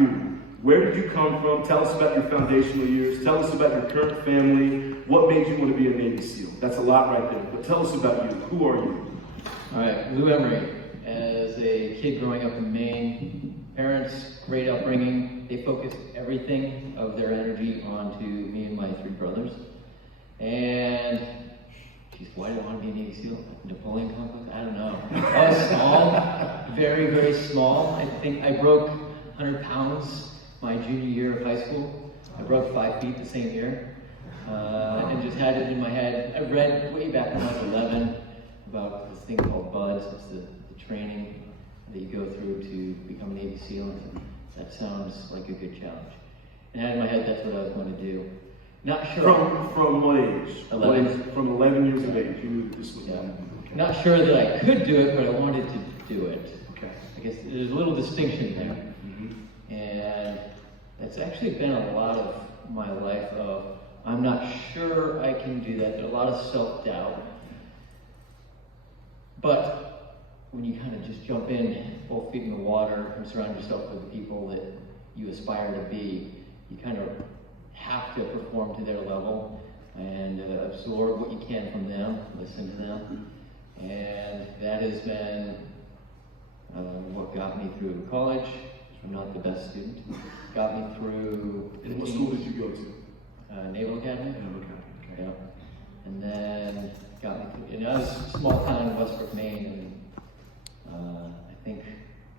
you. Where did you come from? Tell us about your foundational years. Tell us about your current family. What made you want to be a Navy SEAL? That's a lot right there. But tell us about you. Who are you? All right, Lou Emery. As a kid growing up in Maine, parents, great upbringing. They focused everything of their energy onto me and my three brothers. And geez, why did I want to be a Navy SEAL? Napoleon complex? I don't know. I was small, very, very small. I think I broke 100 pounds my junior year of high school. I broke 5 feet the same year. And just had it in my head. I read way back when I was 11 about this thing called BUDS. It's the training that you go through to become a Navy SEAL. And that sounds like a good challenge. And I had in my head that's what I was going to do. Not sure. From what age? 11. From 11 years of age, you knew this was Okay. Okay. Not sure that I could do it, but I wanted to do it. Okay. I guess there's a little distinction there. And that's actually been a lot of my life of, I'm not sure I can do that. There's a lot of self-doubt. But when you kind of just jump in, both feet in the water, and surround yourself with the people that you aspire to be, you kind of have to perform to their level and absorb what you can from them, listen to them. And that has been what got me through college. I'm not the best student. Got me through. And what school did you go to? Naval Academy. Naval Academy. Okay. Yeah. And then got me through. And I was a small town in Westbrook, Maine, and I think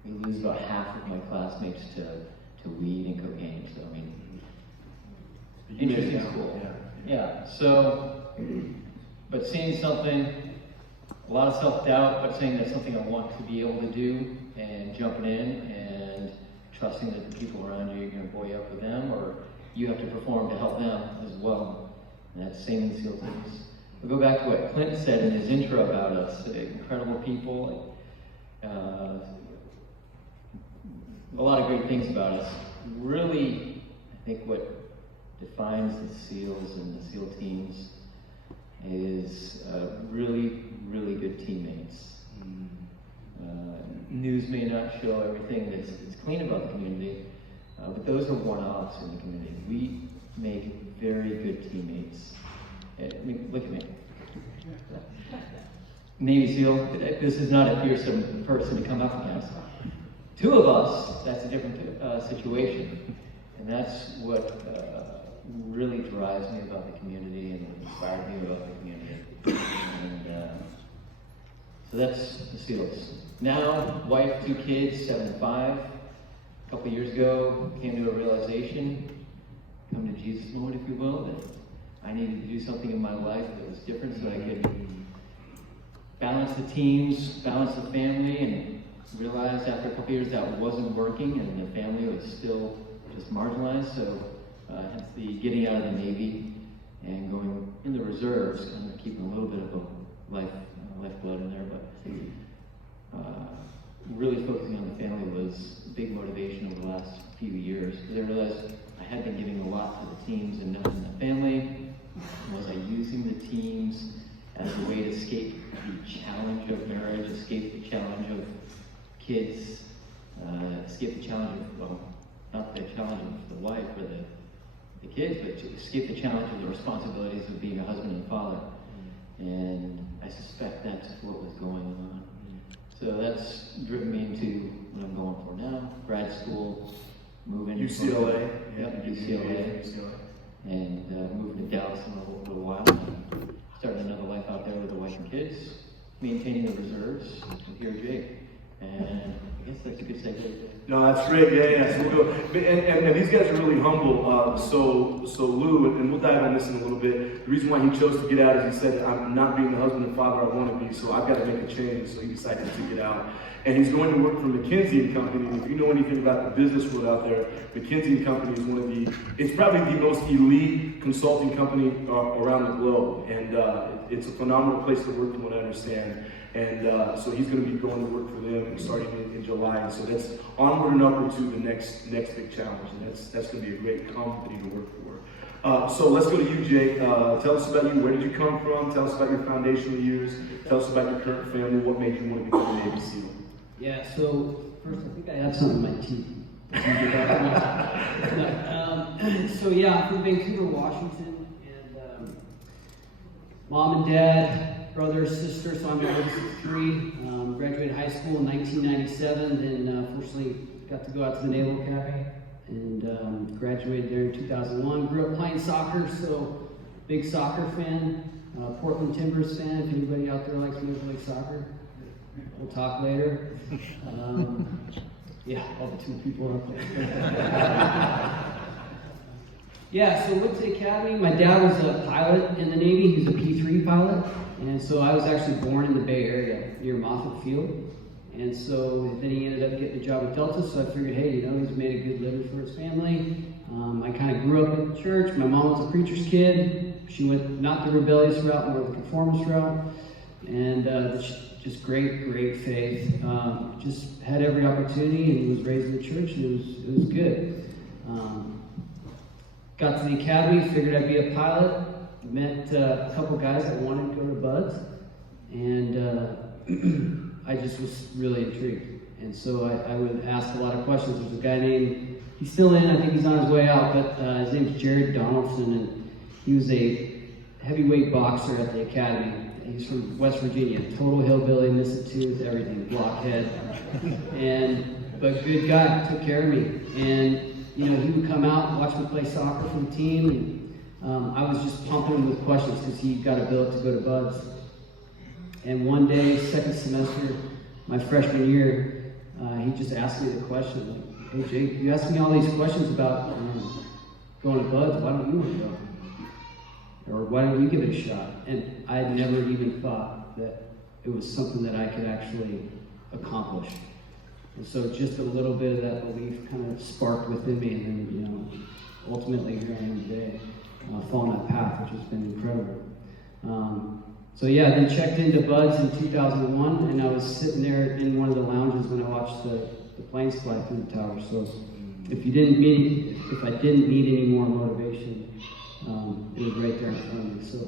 we lose about half of my classmates to weed and cocaine. So I mean, interesting school. Yeah. So, but seeing something, a lot of self-doubt, but saying that's something I want to be able to do, and jumping in and trusting that the people around you are going to buoy up with them, or you have to perform to help them as well. And that's the same in SEAL teams. We'll go back to what Clint said in his intro about us. Incredible people. A lot of great things about us. Really, I think what defines the SEALs and the SEAL teams is really, really good teammates. News may not show everything that's clean about the community, but those are one-offs in the community. We make very good teammates. I mean, look at me. Navy SEAL, this is not a fearsome person to come up against. Two of us, that's a different situation. And that's what really drives me about the community and inspired me about the community. And so that's the SEALs. Now, wife, 2 kids, 7 and 5. A couple years ago, came to a realization, come to Jesus moment, if you will, that I needed to do something in my life that was different so I could balance the teams, balance the family, and realized after a couple years that wasn't working and the family was still just marginalized. So hence the getting out of the Navy and going in the reserves, kind of keeping a little bit of a lifeblood in there, but really focusing on the family was a big motivation over the last few years, because I realized I had been giving a lot to the teams and not in the family. Was I using the teams as a way to escape the challenge of marriage, escape the challenge of kids, escape the challenge of, well, not the challenge of the wife or the kids, but to escape the challenge of the responsibilities of being a husband and father. And I suspect that's what was going on. So that's driven me into what I'm going for now, grad school, moving UCLA. Yep, UCLA. And moving to Dallas in a little while. Starting another life out there with the wife and kids, maintaining the reserves with here, Jake. And I guess that's a good segue. No, that's great. Yeah. So we'll go. And these guys are really humble. So Lou, and we'll dive on this in a little bit. The reason why he chose to get out is he said, I'm not being the husband and father I want to be, so I've got to make a change. So he decided to get out. And he's going to work for McKinsey & Company. And if you know anything about the business world out there, McKinsey & Company is one of it's probably the most elite consulting company around the globe. And it's a phenomenal place to work from what I understand. And so he's going to be going to work for them starting in July. And so that's onward and upward to the next big challenge. And that's going to be a great company to work for. So let's go to you, Jake. Tell us about you. Where did you come from? Tell us about your foundational years. Tell us about your current family. What made you want to become a Navy SEAL? Yeah, so first I think I have something in my teeth. So yeah, I'm from Vancouver, Washington, and mom and dad, brother, sister, so I'm the oldest of three. Graduated high school in 1997, then fortunately got to go out to the Naval Academy, and graduated there in 2001. Grew up playing soccer, so big soccer fan, Portland Timbers fan, if anybody out there likes Major League Soccer. We'll talk later. Yeah, all the 2 people out there. Yeah, so went to the academy. My dad was a pilot in the Navy. He was a P-3 pilot. And so I was actually born in the Bay Area near Moffett Field. And so then he ended up getting a job with Delta. So I figured, hey, he's made a good living for his family. I kind of grew up in church. My mom was a preacher's kid. She went not the rebellious route, more the conformist route. And just great faith. Just had every opportunity and was raised in the church, and it was good. Got to the academy, figured I'd be a pilot. Met a couple guys that wanted to go to Buds, and I just was really intrigued. And so I would ask a lot of questions. There's a guy named, he's still in, I think he's on his way out, but his name's Jared Donaldson, and he was a heavyweight boxer at the academy. He's from West Virginia, total hillbilly, missing tooth, everything, blockhead, but good guy, took care of me. And he would come out and watch me play soccer for the team, and I was just pumping him with questions because he got a billet to go to Buds. And one day, second semester, my freshman year, he just asked me the question, like, hey Jake, you asked me all these questions about going to Buds, why don't you want to go? Or why don't you give it a shot? And I had never even thought that it was something that I could actually accomplish. And so just a little bit of that belief kind of sparked within me, and then, ultimately here I am today, following that path, which has been incredible. So yeah, then checked into Buds in 2001, and I was sitting there in one of the lounges when I watched the planes fly through the tower. So if I didn't need any more motivation, it was right there in front of me. So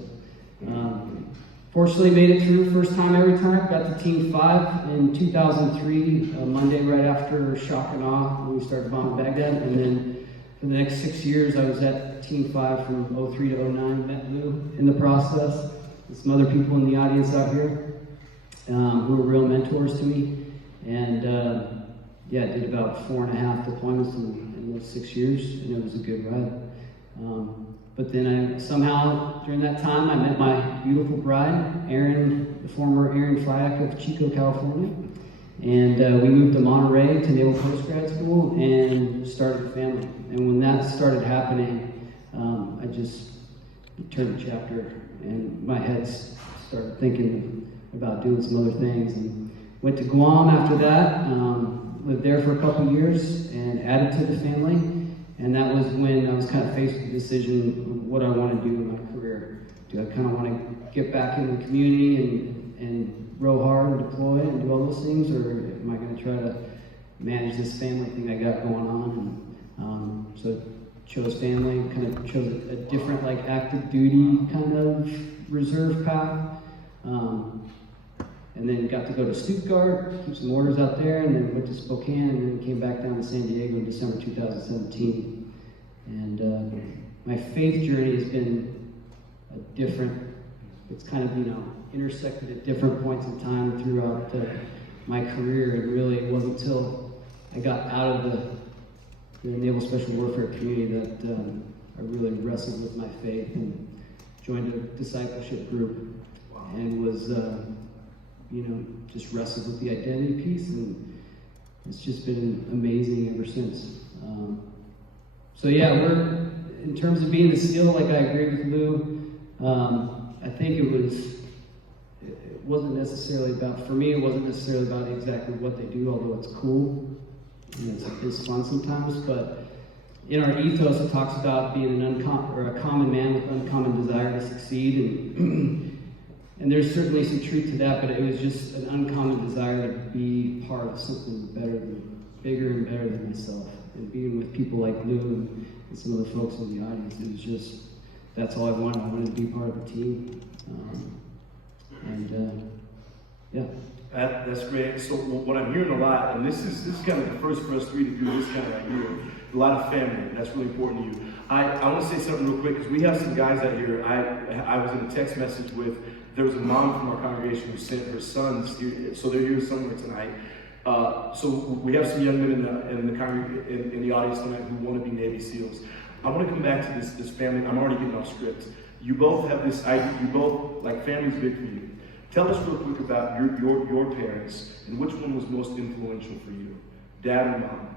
fortunately made it through first time every time. Got to Team 5 in 2003, Monday right after shock and awe when we started bombing Baghdad. And then for the next 6 years I was at Team 5 from 03 to 09. Met Lou in the process. And some other people in the audience out here who were real mentors to me. And did about 4.5 deployments in those 6 years, and it was a good ride. But then somehow, during that time, I met my beautiful bride, Erin, the former Erin Fyack of Chico, California. And we moved to Monterey to Naval Postgrad School and started a family. And when that started happening, I just turned the chapter, and my head started thinking about doing some other things. And went to Guam after that, lived there for a couple years, and added to the family. And that was when I was kind of faced with the decision of what I want to do in my career. Do I kind of want to get back in the community and row hard and deploy and do all those things, or am I going to try to manage this family thing I got going on? So chose family, kind of chose a different, like, active duty kind of reserve path. And then got to go to Stuttgart, keep some orders out there, and then went to Spokane, and then came back down to San Diego in December 2017. And my faith journey has been it's kind of, intersected at different points in time throughout my career. And really it wasn't until I got out of the Naval Special Warfare community that I really wrestled with my faith and joined a discipleship group. Wow. And was just wrestled with the identity piece, and it's just been amazing ever since. We're, in terms of being the SEAL, like, I agree with Lou. I think it wasn't necessarily about, for me, it wasn't necessarily about exactly what they do, although it's cool, it's fun sometimes, but in our ethos it talks about being a common man with uncommon desire to succeed, and there's certainly some truth to that, but it was just an uncommon desire to be part of something bigger and better than myself. And being with people like Lou and some of the folks in the audience, it was just, that's all I wanted. I wanted to be part of the team. That's great. So what I'm hearing a lot, and this is kind of the first for us three to do this kind of right here. A lot of family. That's really important to you. I want to say something real quick because we have some guys out here. I was in a text message with. There was a mom from our congregation who sent her sons here, so they're here somewhere tonight. So we have some young men in the audience tonight who want to be Navy SEALs. I want to come back to this family. I'm already getting off script. You both have this idea. You both like family's big for you. Tell us real quick about your parents and which one was most influential for you, dad or mom?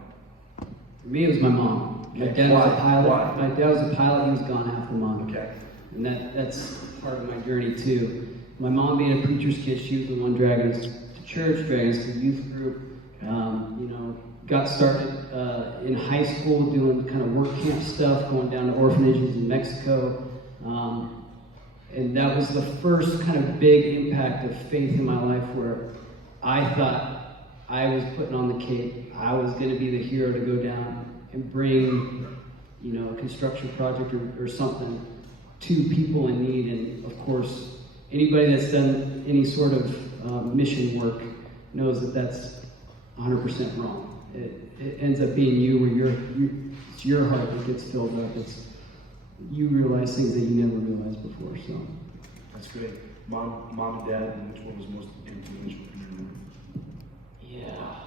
For me, it was my mom. My dad was a pilot. Why? My dad was a pilot. He was gone half the month. Okay. And that's part of my journey too. My mom being a preacher's kid, she was the one dragging us to church, dragging us to youth group. Got started in high school doing kind of work camp stuff, going down to orphanages in Mexico. And that was the first kind of big impact of faith in my life where I thought I was putting on the cape. I was going to be the hero to go down and bring, a construction project or something to people in need. And of course, anybody that's done any sort of mission work knows that that's 100% wrong. It ends up being you where it's your heart that gets filled up. You realize things that you never realized before. So that's great. Mom and dad, and which one was most influential for you? Yeah.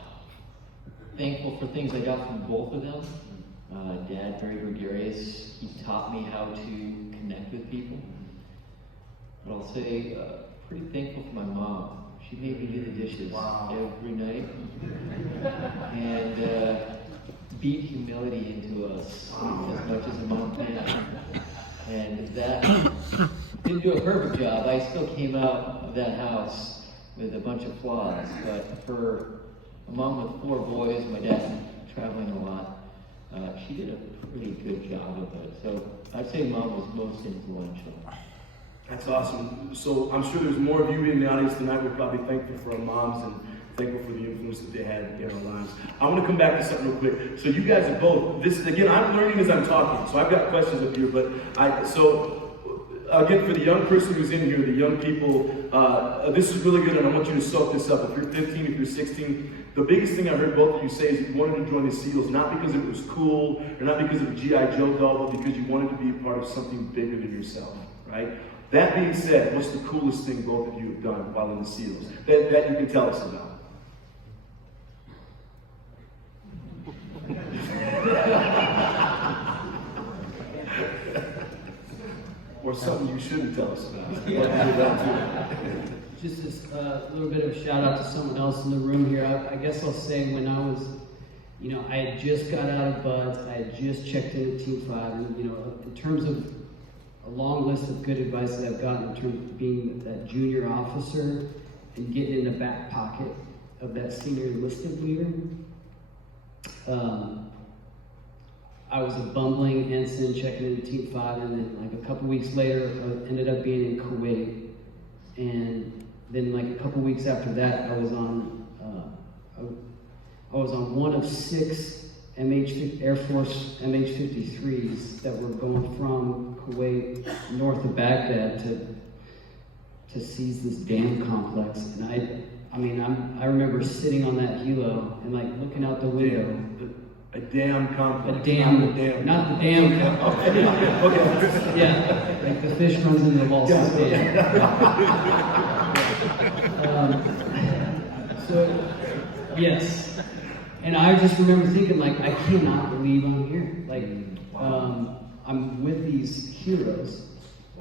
Thankful for things I got from both of them. Dad, very gregarious. He taught me how to connect with people. But I'll say, pretty thankful for my mom. She made me do the dishes every night. And beat humility into us as much as a mom can. And that didn't do a perfect job. I still came out of that house with a bunch of flaws. But for a mom with 4 boys, my dad traveling a lot, she did a pretty good job of it. So I'd say mom was most influential. That's awesome. So I'm sure there's more of you in the audience tonight. We're probably thankful for our moms and thankful for the influence that they had in our lives. I want to come back to something real quick. So you guys are both, again, I'm learning as I'm talking. So I've got questions up here, but again, for the young person who's in here, the young people, this is really good and I want you to soak this up. If you're 15, if you're 16, the biggest thing I heard both of you say is you wanted to join the SEALs, not because it was cool, or not because of a G.I. Joe doll, but because you wanted to be a part of something bigger than yourself, right? That being said, what's the coolest thing both of you have done while in the SEALs that you can tell us about? Or something you shouldn't tell us about. Just a little bit of a shout out to someone else in the room here. I guess I'll say when I was, I had just got out of BUD/S, I had just checked in at Team 5, and in terms of a long list of good advice that I've gotten in terms of being that junior officer and getting in the back pocket of that senior enlisted leader. I was a bumbling ensign checking into Team 5, and then like a couple weeks later, I ended up being in Kuwait. And then like a couple weeks after that, I was on one of 6 Air Force MH-53s that were going from Kuwait north of Baghdad to seize this dam complex. And I remember sitting on that helo and like looking out the window. A dam complex. Not the dam complex. Okay. Yeah, like the fish runs into the Walsall Dam. Yes. And I just remember thinking, like, I cannot believe I'm here. Like, I'm with these heroes,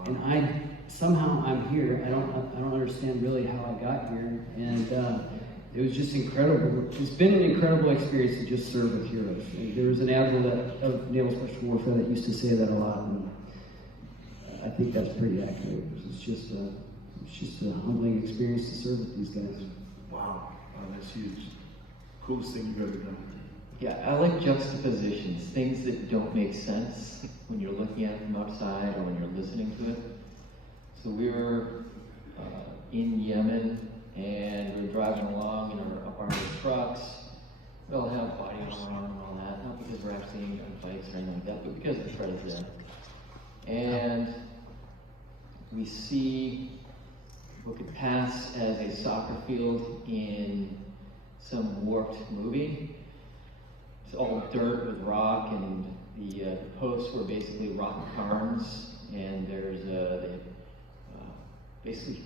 and I'm here. I don't understand really how I got here, and it was just incredible. It's been an incredible experience to just serve with heroes. And there was an admiral of Naval Special Warfare that used to say that a lot, and I think that's pretty accurate. It's just a humbling experience to serve with these guys. Wow, that's huge. Coolest thing you've ever done. Yeah, I like juxtapositions, things that don't make sense when you're looking at it from outside or when you're listening to it. So we were in Yemen, and we were driving along in our armored trucks. We all have body armor on and all that, not because we're actually in gunfights or anything like that, but because the threat is there. And we see what could pass as a soccer field in some warped movie. It's all dirt with rock, and the posts were basically rock cairns, and there's basically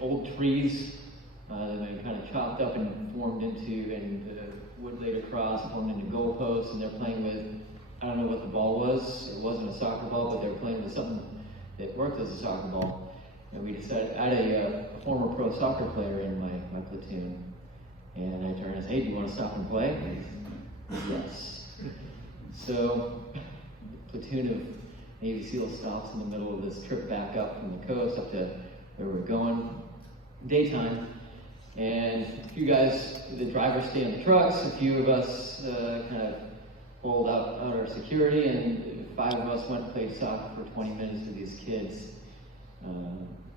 old trees that have been kind of chopped up and formed into, and wood laid across, formed into goalposts, and they're playing with, I don't know what the ball was. It wasn't a soccer ball, but they were playing with something that worked as a soccer ball. And we decided, I had a former pro soccer player in my platoon, and I turned and said, hey, do you want to stop and play? And he said, yes. So, the platoon of Navy SEALs stops in the middle of this trip back up from the coast up to where we're going, daytime, and a few guys, the drivers stay in the trucks, a few of us kind of pulled out our security, and 5 of us went and played soccer for 20 minutes with these kids.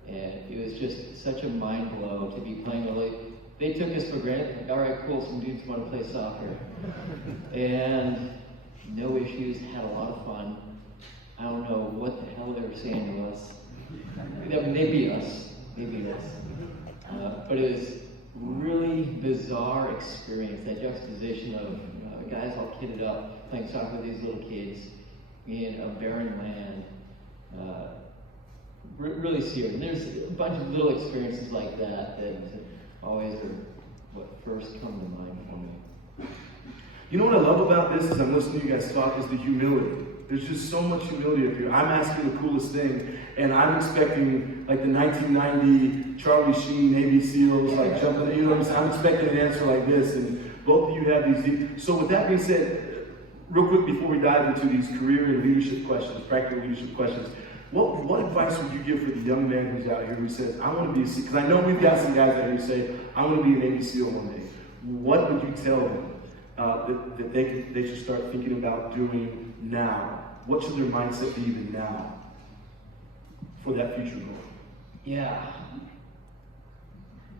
And it was just such a mind blow to be playing with, like, they took us for granted. All right, cool, some dudes want to play soccer. And no issues, had a lot of fun. I don't know what the hell they were saying to us. I mean, they beat us. But it was really bizarre experience, that juxtaposition of guys all kitted up, playing soccer with these little kids in a barren land. Really serious. And there's a bunch of little experiences like that that always are what first come to mind for me. You know what I love about this as I'm listening to you guys talk is the humility. There's just so much humility up here. I'm asking the coolest thing, and I'm expecting like the 1990 Charlie Sheen Navy SEALs, like jumping, you know what I'm saying? I'm expecting an answer like this, and both of you have these. So with that being said, real quick before we dive into these career and leadership questions, practical leadership questions, what advice would you give for the young man who's out here who says, I want to be a SEAL? Because I know we've got some guys out here who say, I want to be a Navy SEAL one day. What would you tell them that they should start thinking about doing now? What should their mindset be even now for that future goal? Yeah.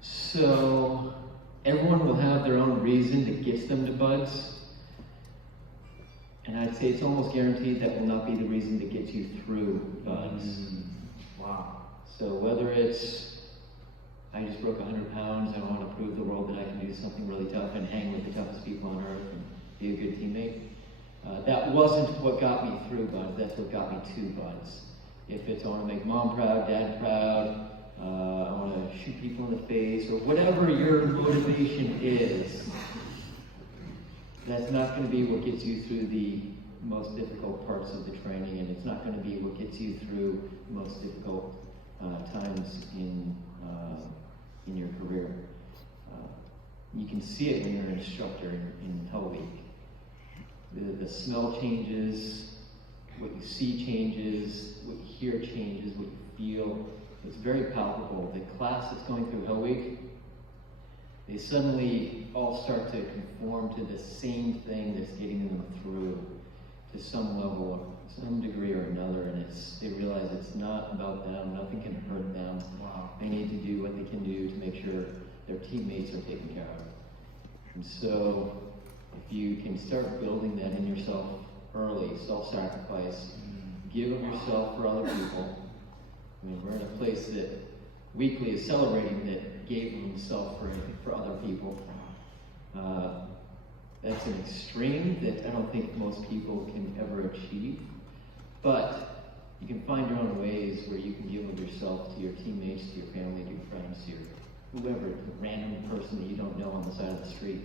So everyone will have their own reason that gets them to buds. And I'd say it's almost guaranteed that will not be the reason that gets you through buds. Wow. So whether it's, I just broke 100 pounds, I want to prove the world that I can do something really tough and hang with the toughest people on earth and be a good teammate. That wasn't what got me through buds, that's what got me to buds. If it's I want to make mom proud, dad proud, I want to shoot people in the face, or whatever your motivation is, that's not going to be what gets you through the most difficult parts of the training, and it's not going to be what gets you through the most difficult times in your career. You can see it when you're an instructor in Hell Week. The smell changes, what you see changes, what you hear changes, what you feel. It's very palpable. The class that's going through Hell Week, they suddenly all start to conform to the same thing that's getting them through to some level, some degree or another, and they realize it's not about them, nothing can hurt them. Wow. They need to do what they can do to make sure their teammates are taken care of. And so, if you can start building that in yourself early, self-sacrifice, give of yourself for other people. I mean, we're in a place that weekly is celebrating that gave of himself for other people. That's an extreme that I don't think most people can ever achieve. But you can find your own ways where you can give of yourself to your teammates, to your family, to your friends, to your whoever, the random person that you don't know on the side of the street.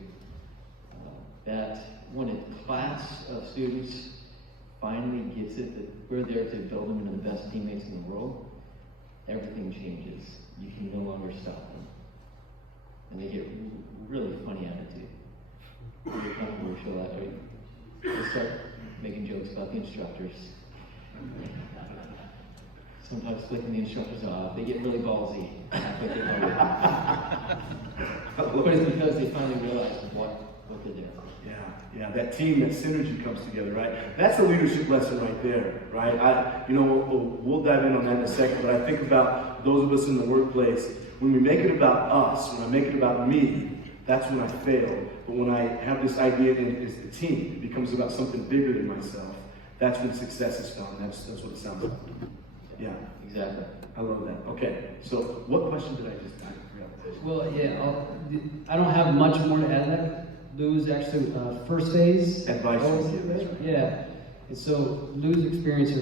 That when a class of students finally gets it that we're there to build them into the best teammates in the world, everything changes. You can no longer stop them. And they get really funny attitude. Really controversial attitude. They start making jokes about the instructors. Sometimes flicking the instructors off. They get really ballsy. But it's because they finally realize what they're doing. Yeah, that team, that synergy comes together, right? That's a leadership lesson right there, right? We'll dive in on that in a second, but I think about those of us in the workplace, when we make it about us, when I make it about me, that's when I fail. But when I have this idea that it's the team, it becomes about something bigger than myself, that's when success is found. That's what it sounds like. Yeah, Exactly. I love that. Okay, so what question did I forgot? Well, yeah, I don't have much more to add to that. Lou's actually first phase. Advice Oh, from you, that's right. Yeah. And so Lou's experience